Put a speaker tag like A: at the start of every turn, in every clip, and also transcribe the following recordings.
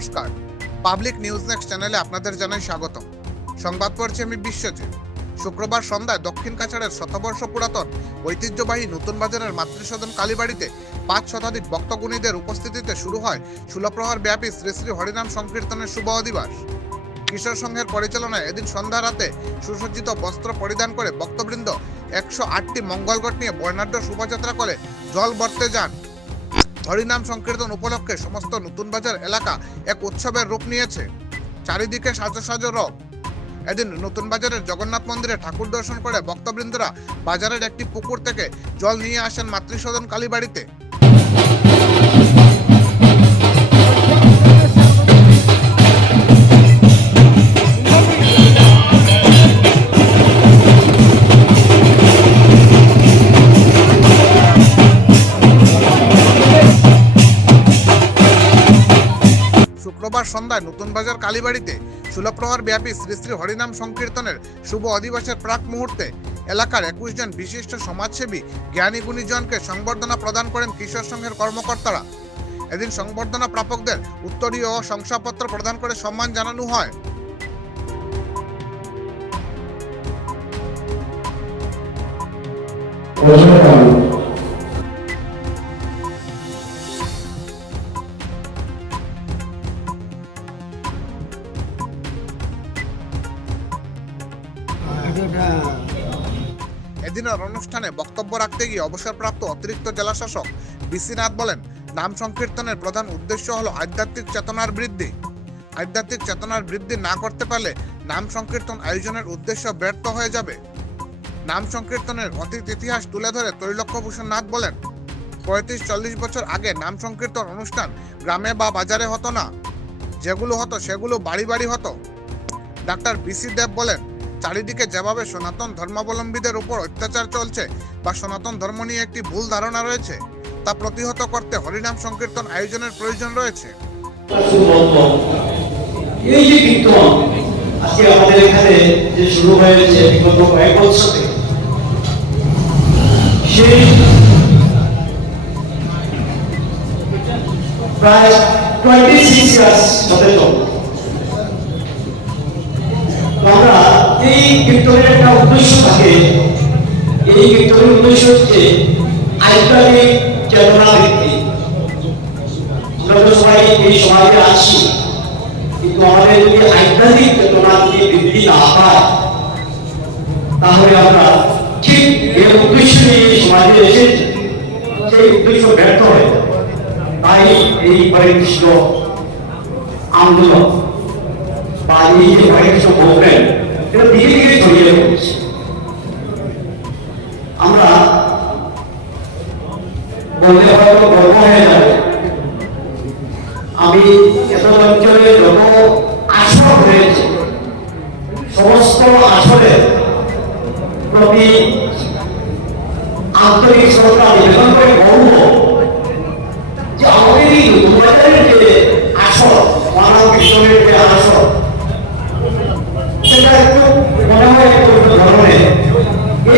A: নমস্কার। Public news next চ্যানেলে আপনাদের জানাই স্বাগত সংবাদ পড়ছি আমি বিশ্বজিৎ। শুক্রবার সন্ধ্যায় দক্ষিণ কাছাড়ের শতবর্ষ পুরাতন, ঐতিহ্যবাহী নতুন বাজারের মাতৃসদন কালীবাড়িতে পাঁচ শতাধিক ভক্তগুণীদের উপস্থিতিতে শুরু হয় ষোলপ্রহর ব্যাপী শ্রী শ্রী হরিনাম সংকীর্তনের শুভ অধিবাস। কিশোর সংঘের পরিচালনায় এদিন সন্ধ্যা রাতে সুসজ্জিত বস্ত্র পরিধান করে ভক্তবৃন্দ একশো আটটি মঙ্গলগট নিয়ে বর্ণাঢ্য শোভাযাত্রা করে জল বর্তে যান। হরিনাম সংকীর্তন উপলক্ষে সমস্ত নতুন বাজার এলাকা এক উৎসবের রূপ নিয়েছে। চারিদিকে সাজো সাজো রব। এদিন নতুন বাজারের জগন্নাথ মন্দিরে ঠাকুর দর্শন করে ভক্তবৃন্দরা বাজারের একটি পুকুর থেকে জল নিয়ে আসেন মাতৃসদন কালীবাড়িতে। শুক্রবার সন্ধ্যায় নতুন বাজার কালীবাড়িতে ষোলপ্রহর ব্যাপী শ্রী শ্রী হরিনাম সংকীর্তনের শুভ অধিবাসের প্রাক মুহূর্তে এলাকার একুশ জন বিশিষ্ট সমাজসেবী, জ্ঞানী গুণীজনকে সংবর্ধনা প্রদান করেন কিশোর সংঘের কর্মকর্তারা। এদিন সংবর্ধনা প্রাপকদের উত্তরীয় ও শংসাপত্র প্রদান করে সম্মান জানানো হয়। এদিনের অনুষ্ঠানে বক্তব্য রাখতে গিয়ে অবসরপ্রাপ্ত অতিরিক্ত জেলাশাসক বিসিনাথ বলেন, নাম সংকীর্তনের প্রধান উদ্দেশ্য হলো আধ্যাত্মিক চেতনার বৃদ্ধি। আধ্যাত্মিক চেতনার বৃদ্ধি না করতে পারলে নাম সংকীর্তন আয়োজনের উদ্দেশ্য ব্যর্থ হয়ে যাবে। নাম সংকীর্তনের অতীত ইতিহাস তুলে ধরে তৈলক্যভূষণ নাথ বলেন, পঁয়ত্রিশ চল্লিশ বছর আগে নাম সংকীর্তন অনুষ্ঠান গ্রামে বা বাজারে হতো না। যেগুলো হতো সেগুলো বাড়ি বাড়ি হতো। ডাক্তার বিসি দেব বলেন চারিদিকে যেভাবে সনাতন ধর্মাবলম্বীদের উপর অত্যাচার চলছে বা সনাতন ধর্ম নিয়ে একটি ভুল ধারণা রয়েছে, তা প্রতিহত করতে হরিনাম সংকীর্তন আয়োজনের প্রয়োজন রয়েছে।
B: এই যে আজকে আমাদের এখানে যে শুরু হয়েছে বিগত কয়েক সেই প্রায় টোয়েন্টি সিক্স ইয়ার্স আমরা এই কীর্তনের একটা উদ্দেশ্য থাকে। এই কীর্তনের উদ্দেশ্য হচ্ছে আধ্যাত্মিক চেতনা বৃদ্ধি আমরা তো সবাই এই সমাজে আছি, কিন্তু আমাদের যদি আধ্যাত্মিক চেতনা যদি বৃদ্ধি না পায় তাহলে আমরা ঠিক এই উদ্দেশ্য নিয়ে এই সমাজে এসেছি সেই উদ্দেশ্য ব্যর্থ হয়ে তাই এই হরে আন্দোলন বা এই যে হরে মুভমেন্ট এটা দিকে দিকে ছড়িয়ে পড়ছে আমরা বললে হয়তো গর্ব হয়ে যাবে। আমি এত অঞ্চলে যত আসর হয়েছে সমস্ত আসরের প্রতি আন্তরিক শ্রদ্ধা নিবেদন করে বলব যে আমাদের এই নতুনবাজারের যে আসর মানব কৃষ্ণের যে আসর সেটা একটু মনে হয় একটু অন্য ধরনের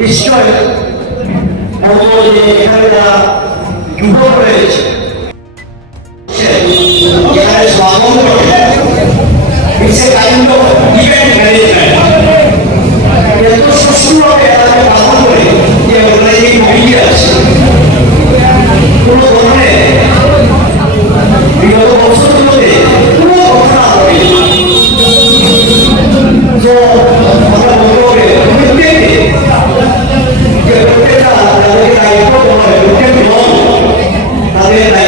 B: নিশ্চয় বলব যে এখানে যারা যুবক রয়েছে সমাগম করে It's a kind of event management. এত সুষ্ঠুভাবে এটাকে পালন করে যে যে কমিটি আছে। কোনো ধরনের বিগত বছরগুলোতে কোনো ঘটনা ঘটেনি। তাদের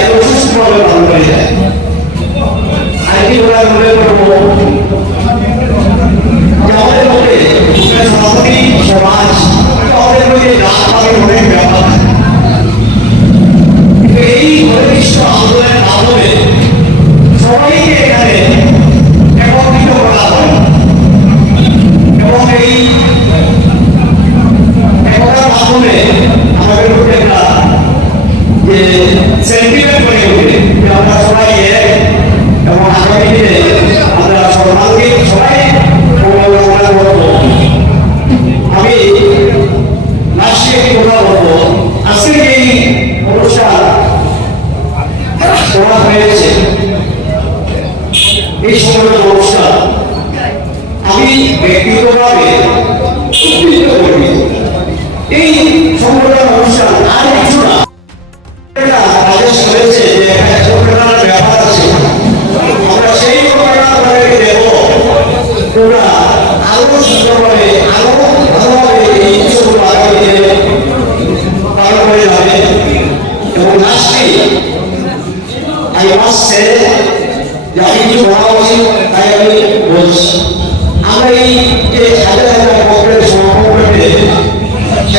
B: servir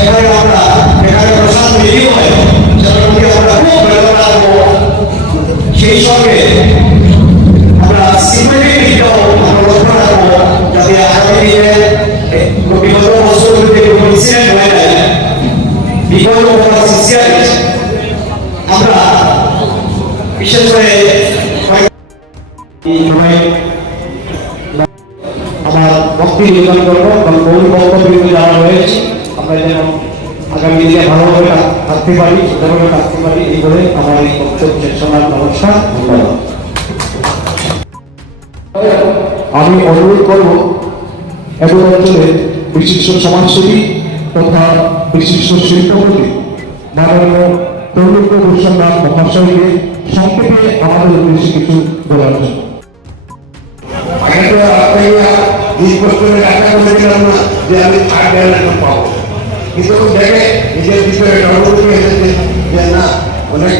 B: সেখানে আমরা, এখানে প্রসাদ হয় সেখানে আমরা ভালো রাখব সেই সঙ্গে আমরা সিমেন্টের দিকটাও করব এবং বক্তব্য যারা রয়েছে। আমরা যেন আগামী দিনে ভালোভাবে থাক- থাকতে পারি, সুন্দরভাবে থাকতে পারি, এই বলে আমার এই বক্তব্য শেষ শোনার নমস্কার, ধন্যবাদ।
C: আমি অনুরোধ করব এবং অঞ্চলে বিশিষ্ট সমাজসেবী তথা বিশিষ্ট শিল্পপতি মাননীয় তরুণ ভূষণনাথ মহাশয়কে সংক্ষেপে আমাদের উদ্দেশ্যে কিছু বলার জন্য।
D: আগে তো আপনাকে বিশ বছরের আশা করেছিলাম না যে আমি থার্ড জেনারেশন পাবো। কিন্তু দেখে নিজের বিষয়ে অনুভূতি এসেছে যে না, অনেক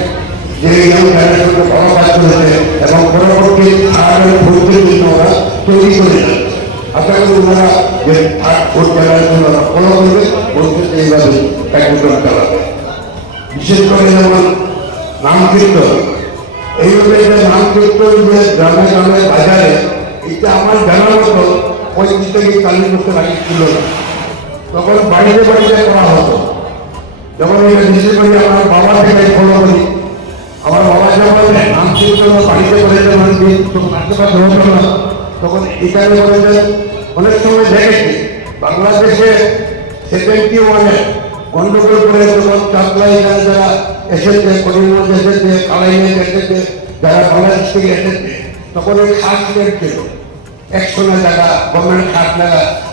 D: যে ইয়ং জেনারেশনকে বড় কাজ হয়েছে এবং পরবর্তী থার্ড ফোর্থের জন্য ওরা তৈরি করে আশা করি ওনারা যে থার্ড ফোর্থ জেনারেশন ওরা ফলো করবে ভবিষ্যতে এইভাবে কার্যক্রম চালাবে বিশেষ করে যেমন নাম কীর্তন, এইভাবে যে নাম কীর্তন যে গ্রামে গ্রামে বাজারে, এটা আমার জানার মতো পঁয়ত্রিশ থেকে চল্লিশ বছর আগে ছিল না। তখন বাড়িতে বাড়িতে করা হতো। যখন বিশেষ করে আমার বাবা থেকে ফলো করি। আমার বাবা যখন কীর্তন বাড়িতে করে যখন পারতে হতো না। তখন এখানে বলেছে অনেক সময় দেখেছি, বাংলাদেশে সেভেন্টি ওয়ানে গন্ডগোল করে যখন চাপলা এখানে যারা এসেছে করিমগঞ্জ এসেছে কালাইগঞ্জ এসেছে, যারা বাংলাদেশ থেকে এসেছে, তখন ওই খাট ছিল একশো না টাকা গভর্নমেন্ট খাট টাকা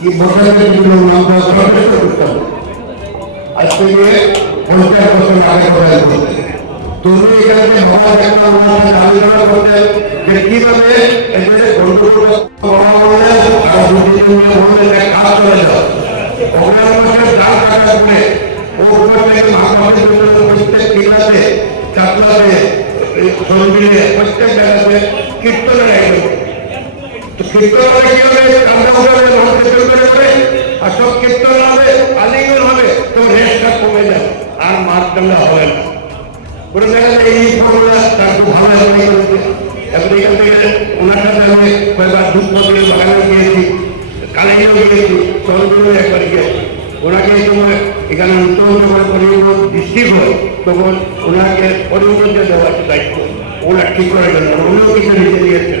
D: কি বসার বিভিন্ন নাম দেওয়া সর্বশেষ করতে হবে আজকে গিয়ে পঞ্চাশ বছর আগে কথা বলতে তুমি এখানে বাবা দেখলাম ওনার আলোচনা করতেন যে কীভাবে এখানে গন্ডগোল প্রত্যেক জায়গাতে কীর্তনের আয়োজন তো কীর্তন হলে কি হবে কান্দা হবে মন কীর্তন করে করে আর সব কীর্তন হবে আলিঙ্গন হবে তো রেসটা কমে যাবে আর মার কান্দা হবে না বলে দেখা যায় এই ফর্মুলা তার খুব ওনার ওনাকে সময় এখানে যখন করিমগঞ্জ ডিস্ট্রিক্ট হয় তখন ওনাকে করিমগঞ্জে দেওয়া একটা দায়িত্ব ওরা ঠিক করে গেল উনিও কিছু লিখে দিয়েছেন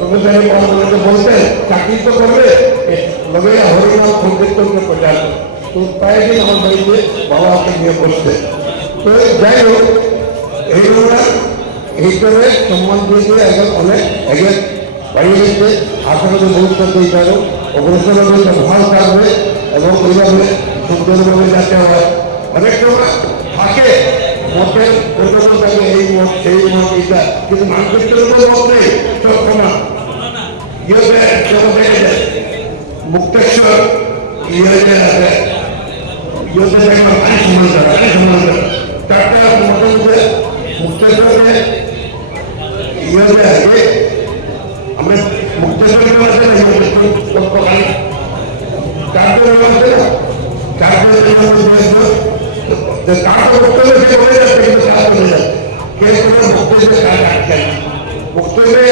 D: প্রফেসরের পরামর্শ বলতেন চাকরি তো করবে লগে হরিনাম সংকীর্তনকে প্রচার। তো প্রায় দিন আমার বাড়িতে বাবা ওকে নিয়ে বসতেন তো যাই হোক, এই এইভাবে সম্মান দিয়ে দিয়ে একজন অনেক, একজন বাড়িয়ে দিচ্ছে আপনাদের গুরুত্ব দিতে হবে অনেক সময় থাকে মতের প্রোটোকল থাকে এই মত সেই মত এইটা কিন্তু মানুষের তো মত নেই সবসময় ইয়ে চলে মুক্তেশ্বর ইয়ে আছে ইয়ে দেখলাম পানি সমুদ্র পানি সমুদ্র তারপরে মোটামুটি মুক্তেশ্বরে ইয়ে আছে আমরা মুক্তেশ্বর আছে না মুক্তেশ্বর তারপরে আছে না তারপরে তারপরে মুক্তেশ্বর সে বলে যাচ্ছে কিন্তু তারপরে যাচ্ছে কেউ কোনো মুক্তেশ্বর কাজ আটকায় না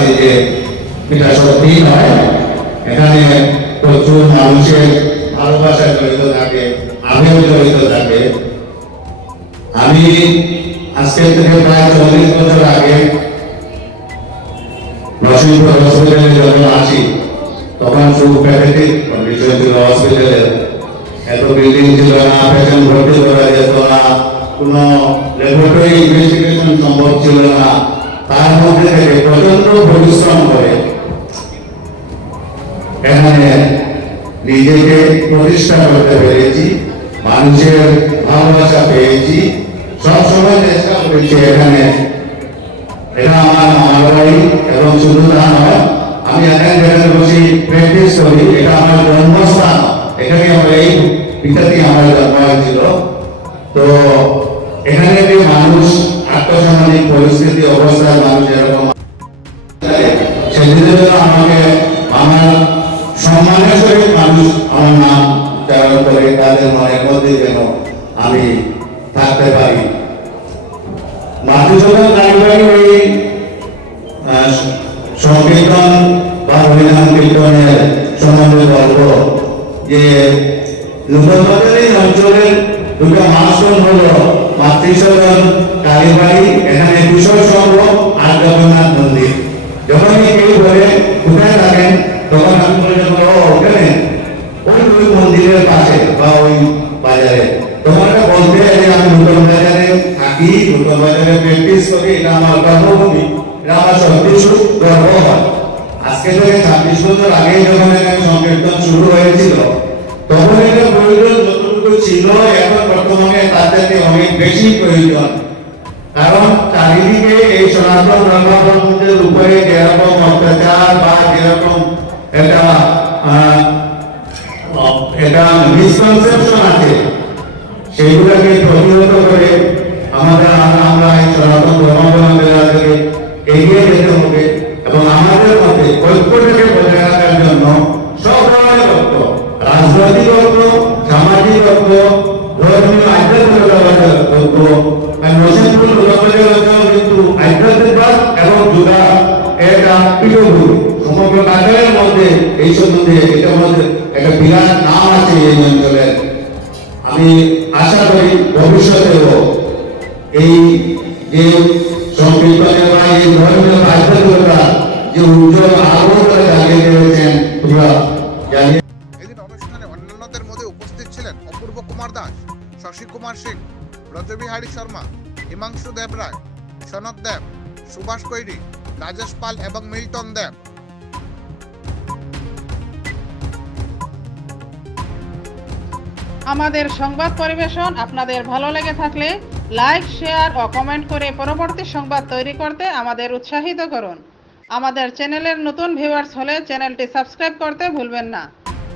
E: পারছি যে এটা সত্যি নয় এখানে প্রচুর মানুষের ভালোবাসা জড়িত থাকে আমিও জড়িত থাকে। আমি আজকে থেকে প্রায় চল্লিশ বছর আগে নরসিংপুর হসপিটালে যখন আসি তখন শুধু প্যাকেটিক কন্ডিশন ছিল হসপিটালের এত বিল্ডিং ছিল না পেশেন্ট ভর্তি করা যেত না, কোনো ল্যাবরেটরি ইনভেস্টিগেশন সম্ভব ছিল না। তার মধ্যে থেকে প্রচণ্ড পরিশ্রম করে এখানে নিজেকে প্রতিষ্ঠা করতে পেরেছি, মানুষের ভালোবাসা পেয়েছি। সবসময় চেষ্টা করেছি এখানে। এটা আমার এবং শুধু তা নয় আমি এখানে যেখানে বসি প্র্যাকটিস করি, এটা আমার জন্মস্থান। এখানে এই আমার জন্ম হয়েছিল তো এখানে হলো মাতৃসদন কালীবাড়ি এখানে কিশোর সংঘ আর জগন্নাথ মন্দির যখনই কেউ বলে কোথায় থাকেন তখন আমি বলে ওখানে ওই ওই মন্দিরের পাশে বা ওই বাজারে এটা বলতে যে আমি নূতন বাজারে থাকি নূতন বাজারে প্র্যাকটিস করি এটা আমার কর্মভূমি এটা আমার সুখ গর্ব হয় আজকে থেকে ছাব্বিশ বছর আগে যখন এখানে সংকীর্তন শুরু হয়েছিল তখন এটা প্রয়োজন ছিল এখন বর্তমানে তার থেকে অনেক বেশি প্রয়োজন। কারণ চারিদিকে এই সনাতন ধর্মাবলম্বীদের উপরে যেরকম অত্যাচার বা যেরকম একটা এটা মিসকনসেপশন আছে প্রতিহত করে আমাদের, আমরা- এই সনাতন এগিয়ে যেতে হবে এবং আমাদের মধ্যে ঐক্যটাকে বজায় রাখার জন্য সব ধরনের রাজনৈতিক
A: অনুষ্ঠানে অন্যান্যদের মধ্যে উপস্থিত ছিলেন অপূর্ব কুমার দাস, শশী কুমার সিং ব্রজবিহারী শর্মা, হিমাংশু দেব রায় সনদ দেব, সুভাষ কৈরি, রাজেশ পাল এবং মিল্টন দেব।
F: আমাদের সংবাদ পরিবেশন আপনাদের ভালো লেগে থাকলে লাইক, শেয়ার ও কমেন্ট করে পরবর্তী সংবাদ তৈরি করতে আমাদের উৎসাহিত করুন। আমাদের চ্যানেলের নতুন ভিউয়ার্স হলে চ্যানেলটি সাবস্ক্রাইব করতে ভুলবেন না।